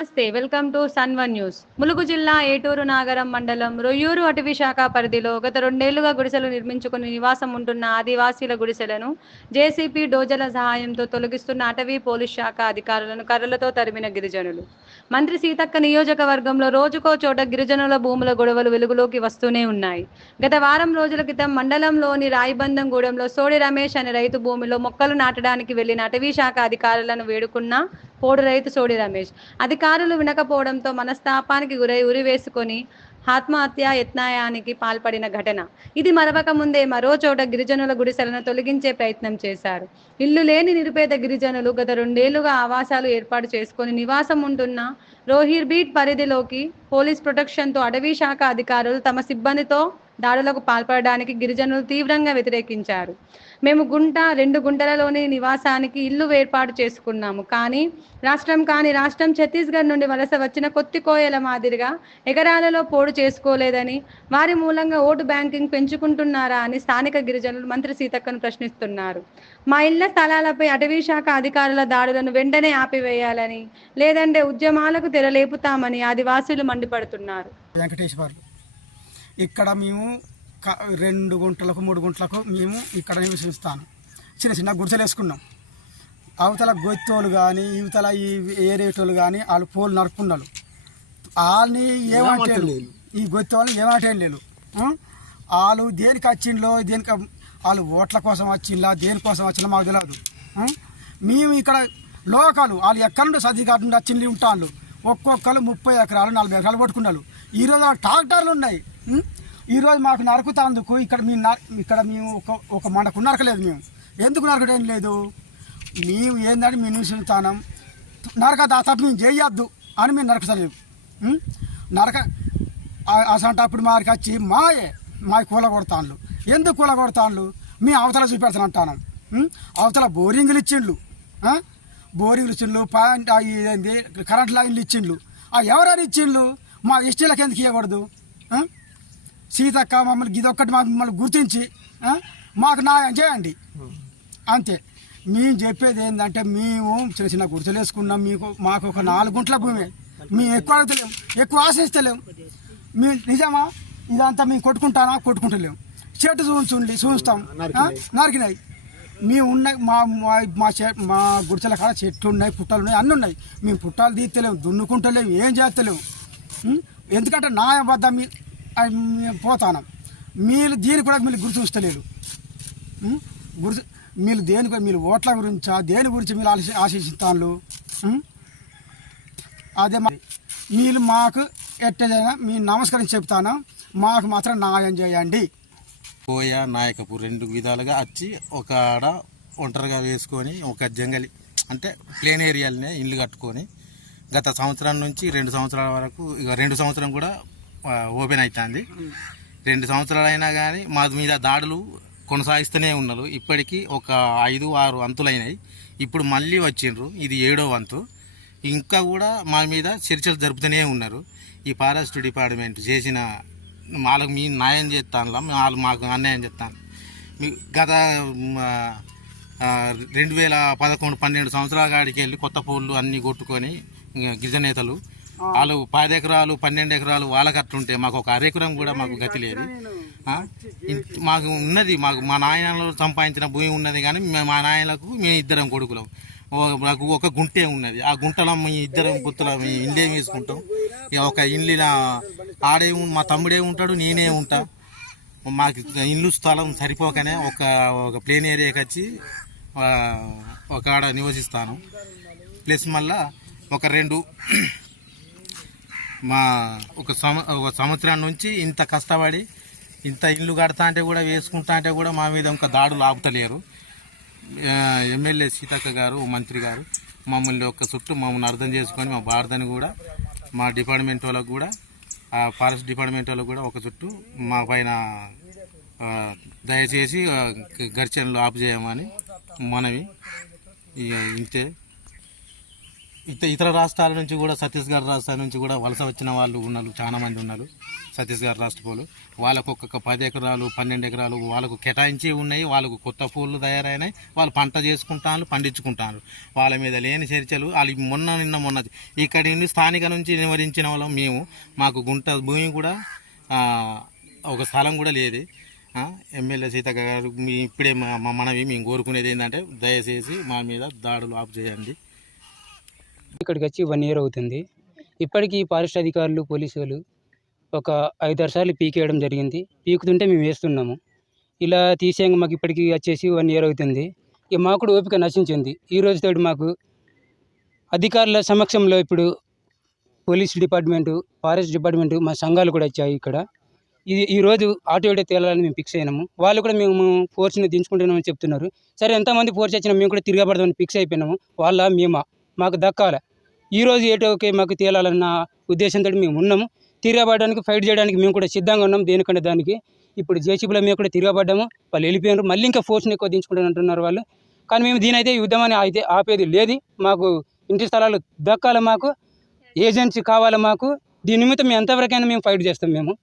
నమస్తే welcome to Sun One News. Mulugu జిల్లా ఏటూరు నాగరం మండలం రొయ్యూరు అటవీ శాఖ పరిధిలో గత రెండేళ్ళుగా గుడిసెలు నిర్మించుకుని నివాసం ఉంటున్న ఆదివాసీల గుడిసెలను జేసీపీ డోజల సహాయంతో తొలగిస్తున్న అటవీ పోలీస్ శాఖ అధికారులను కర్రలతో తరిమిన గిరిజనులు. మంత్రి సీతక్క నియోజకవర్గంలో రోజుకో చోట గిరిజనుల భూముల గొడవలు వెలుగులోకి వస్తూనే ఉన్నాయి. గత వారం రోజుల క్రితం మండలంలోని రాయిబంధం గూడెంలో సోడి రమేష్ అనే రైతు భూమిలో మొక్కలు నాటడానికి వెళ్ళిన అటవీ శాఖ అధికారులను వేడుకున్న పోడు రైతు సోడి రమేష్. అధికారులు వినకపోవడంతో మనస్తాపానికి గురై ఉరి వేసుకొని ఆత్మహత్య యత్నాయానికి పాల్పడిన ఘటన. ఇది మరవక ముందే మరో చోట గిరిజనుల గుడిసెలను తొలగించే ప్రయత్నం చేశారు. ఇల్లు లేని నిరుపేద గిరిజనులు గత రెండేళ్ళుగా ఆవాసాలు ఏర్పాటు చేసుకుని నివాసం ఉంటున్న రోహిర్ బీట్ పరిధిలోకి పోలీస్ ప్రొటెక్షన్తో అటవీ శాఖ అధికారులు తమ సిబ్బందితో దాడులకు పాల్పడడానికి గిరిజనులు తీవ్రంగా వ్యతిరేకించారు. మేము గుంట రెండు గుంటలలోని నివాసానికి ఇల్లు ఏర్పాటు చేసుకున్నాము. కానీ రాష్ట్రం కానీ రాష్ట్రం ఛత్తీస్గఢ్ నుండి వలస వచ్చిన కొత్తి కోయల మాదిరిగా ఎకరాలలో పోడు చేసుకోలేదని వారి మూలంగా ఓటు బ్యాంకింగ్ పెంచుకుంటున్నారా అని స్థానిక గిరిజనులు మంత్రి సీతక్కను ప్రశ్నిస్తున్నారు. మా ఇళ్ళ స్థలాలపై అటవీ శాఖ అధికారుల దాడులను వెంటనే ఆపివేయాలని లేదంటే ఉద్యమాలకు తెరలేపుతామని ఆదివాసులు మండిపడుతున్నారు. వెంకటేశ్వర్లు. ఇక్కడ మేము రెండు గుంటలకు మూడు గుంటలకు మేము ఇక్కడ నివసిస్తాను. చిన్న చిన్న గుడిసెలు వేసుకున్నాం. అవతల గొత్తోలు కానీ ఇవతల ఈ ఏరేటోళ్ళు కానీ వాళ్ళు పోలు నరుకున్నారు వాళ్ళని ఏమంటే ఈ గొత్తి వాళ్ళు ఏమంటే లేరు? వాళ్ళు దేనికి వచ్చిండ్లో దేనికి వాళ్ళు ఓట్ల కోసం వచ్చిందా దేనికోసం వచ్చిందో మాకు తెలియదు? మేము ఇక్కడ లోకాలు వాళ్ళు ఎక్కడి నుండి సర్దికాటు నుండి వచ్చింది ఉంటాళ్ళు. ఒక్కొక్కరు ముప్పై ఎకరాలు నలభై ఎకరాలు పట్టుకున్నారు ఈరోజు ఆ ట్రాక్టర్లు ఉన్నాయి? ఈరోజు మాకు నరుకుతాందుకు ఇక్కడ మీ ఇక్కడ మేము ఒక ఒక మనకు నరకలేదు మేము. ఎందుకు నరకడం లేదు? మేము ఏంటంటే మేము నివసిస్తానం నరక తప్ప మేము చేయొద్దు అని మేము నరకలేదు నరక అసంటప్పుడు మారికి వచ్చి మాయే మా కూల కొడతాన్లు ఎందుకు కూల కొడతాన్లు మీ అవతల చూపెడతాను అంటాను అవతల బోరింగ్లు ఇచ్చిండ్లు. బోరింగ్లు ఇచ్చిండ్లు పాయింట్ ఏంది కరెంట్ లైన్లు ఇచ్చిండ్లు. ఆ ఎవరైనా ఇచ్చిండ్లు? మా ఇష్టాలకు ఎందుకు ఇవ్వకూడదు సీతక్క మమ్మల్ని ఇదొక్కటి మమ్మల్ని గుర్తించి? మాకు న్యాయం చేయండి. అంతే. మేము చెప్పేది ఏంటంటే మేము చిన్న చిన్న గుర్తులు వేసుకున్నాం. మీకు మాకు ఒక నాలుగు గుంటల భూమి. మేము ఎక్కువ అడుగుతలేం. ఎక్కువ ఆశిస్తలేం. మీ నిజమా? ఇదంతా మేము కొట్టుకుంటానా? కొట్టుకుంటలేం. చెట్టు చూంచుండి చూస్తాం? నరికినాయి. మేము ఉన్న మా మా- మా చె- మా గుడిసెల కాడ చెట్లు ఉన్నాయి పుట్టాలు ఉన్నాయి అన్నీ ఉన్నాయి. మేము పుట్టాలు తీస్తలేము దున్నుకుంటలేము ఏం చేస్తలేము? ఎందుకంటే నా వద్ద మీ పోతాను. మీరు దీని కూడా మీరు గుర్తు చూస్తలేరు గుర్తు మీరు దేని మీరు ఓట్ల గురించా దేని గురించి మీరు ఆశి ఆశిస్తాను అదే మరి మీరు మాకు ఎట్టదైనా మీ నమస్కారం చెప్తాను. మాకు మాత్రం న్యాయం చేయండి. కోయ నాయకపు రెండు విధాలుగా వచ్చి ఒక ఆడ ఒంటరిగా వేసుకొని ఒక జంగలి అంటే ప్లేన్ ఏరియాలనే ఇల్లు కట్టుకొని గత సంవత్సరం నుంచి రెండు సంవత్సరాల వరకు ఇక రెండు సంవత్సరం కూడా ఓపెన్ అవుతుంది రెండు సంవత్సరాలైనా కానీ మా మీద దాడులు కొనసాగిస్తూనే ఉన్నారు. ఇప్పటికీ ఒక ఐదు ఆరు అంతులైనాయి. ఇప్పుడు మళ్ళీ వచ్చిండ్రు. ఇది ఏడో వంతు. ఇంకా కూడా మా మీద చర్చలు జరుపుతూనే ఉన్నారు. ఈ ఫారెస్ట్ డిపార్ట్మెంట్ చేసిన వాళ్ళకి మీ న్యాయం చేస్తాను వాళ్ళు మాకు అన్యాయం చేస్తాను మీ గత రెండు వేల పదకొండు పన్నెండు సంవత్సరాల కాడికి వెళ్ళి కొత్త పూలు అన్నీ కొట్టుకొని గిరిజనేతలు వాళ్ళు పది ఎకరాలు పన్నెండు ఎకరాలు వాళ్ళకి అట్లుంటే మాకు ఒక అరెకరం కూడా మాకు గతి లేదు. మాకు ఉన్నది మాకు మా నాయనలు సంపాదించిన భూమి ఉన్నది కానీ మే- మా నాయనలకు మేము ఇద్దరం కొడుకులం. మాకు ఒక గుంటే ఉన్నది. ఆ గుంటలో మీ ఇద్దరం పుత్తుల మీ ఇండ్లే వేసుకుంటాం. ఒక ఇల్లు ఆడే మా తమ్ముడే ఉంటాడు నేనే ఉంటా. మాకు ఇల్లు స్థలం సరిపోకనే ఒక ఒక ప్లేన్ ఏరియాకి వచ్చి ఒక ఆడ నివసిస్తాను. ప్లస్ మళ్ళా ఒక రెండు మా ఒక సంవ ఒక సంవత్సరం నుంచి ఇంత కష్టపడి ఇంత ఇల్లు కడతా అంటే కూడా వేసుకుంటా అంటే కూడా మా మీద ఇంకా దాడులు ఆపుతలేరు. ఎమ్మెల్యే సీతక్క గారు మంత్రి గారు మమ్మల్ని ఒక్క చుట్టూ మమ్మల్ని అర్థం చేసుకొని మా భారతని కూడా మా డిపార్ట్మెంట్ వాళ్ళకు కూడా ఆ ఫారెస్ట్ డిపార్ట్మెంట్ వాళ్ళకు కూడా ఒక చుట్టూ మా పైన దయచేసి ఆ, ఘర్షణలు ఆపు చేయమని మనవి. ఇక ఇంతే. ఇతర రాష్ట్రాల నుంచి కూడా ఛత్తీస్గఢ్ రాష్ట్రాల నుంచి కూడా వలస వచ్చిన వాళ్ళు ఉన్నారు చాలా మంది ఉన్నారు ఛత్తీస్గఢ్ రాష్ట్ర పూలు. వాళ్ళకు ఒక్కొక్క పది ఎకరాలు పన్నెండు ఎకరాలు వాళ్ళకు కేటాయించి ఉన్నాయి వాళ్ళకు కొత్త పూలు తయారైనాయి వాళ్ళు పంట చేసుకుంటాను పండించుకుంటారు. వాళ్ళ మీద లేని చర్చలు వాళ్ళు మొన్న నిన్న మొన్న ఇక్కడి నుండి స్థానిక నుంచి నివరించిన వాళ్ళం మేము. మాకు గుంట భూమి కూడా ఒక స్థలం కూడా లేదు. ఎమ్మెల్యే సీతక్క గారు మీ ఇప్పుడే మా మనవి మేము కోరుకునేది ఏంటంటే దయచేసి మా మీద దాడులు ఆపు చేయండి. ఇక్కడికి వచ్చి వన్ ఇయర్ అవుతుంది. ఇప్పటికీ ఫారెస్ట్ అధికారులు పోలీసు వాళ్ళు ఒక ఐదారు సార్లు పీకేయడం జరిగింది. పీకుతుంటే మేము వేస్తున్నాము. ఇలా తీసేయంగా మాకు ఇప్పటికీ వచ్చేసి వన్ ఇయర్ అవుతుంది. ఇక మాకు కూడా ఓపిక నశించింది. ఈ రోజుతో మాకు అధికారుల సమక్షంలో ఇప్పుడు పోలీస్ డిపార్ట్మెంటు ఫారెస్ట్ డిపార్ట్మెంటు మా సంఘాలు కూడా వచ్చాయి ఇక్కడ. ఇది ఈరోజు ఆటో ఏడే తేలాలని మేము ఫిక్స్ అయినాము. వాళ్ళు కూడా మేము ఫోర్స్ని దించుకుంటున్నామని చెప్తున్నారు. సరే ఎంతమంది ఫోర్స్ వచ్చినా మేము కూడా తిరగబడదామని ఫిక్స్ అయిపోయినాము. వాళ్ళ మేమా? మాకు దక్కాలి? ఈరోజు రోజు ఏటోకే మాకు తేలాలన్న ఉద్దేశంతో మేము ఉన్నాము. తిరగబడడానికి ఫైట్ చేయడానికి మేము కూడా సిద్ధంగా ఉన్నాం దేనికంటే దానికి ఇప్పుడు జేసీబీలో మేము కూడా తిరగబడ్డాము వాళ్ళు వెళ్ళిపోయారు మళ్ళీ ఇంకా ఫోర్స్ని ఎక్కువ దించుకుంటాను అంటున్నారు వాళ్ళు. కానీ మేము దీనైతే యుద్ధమని అయితే ఆపేది లేదు. మాకు ఇంటి స్థలాలు దక్కాలి మాకు. ఏజెన్సీ కావాలి మాకు. దీని నిమిత్తం మేము ఎంతవరకైనా మేము ఫైట్ చేస్తాం మేము.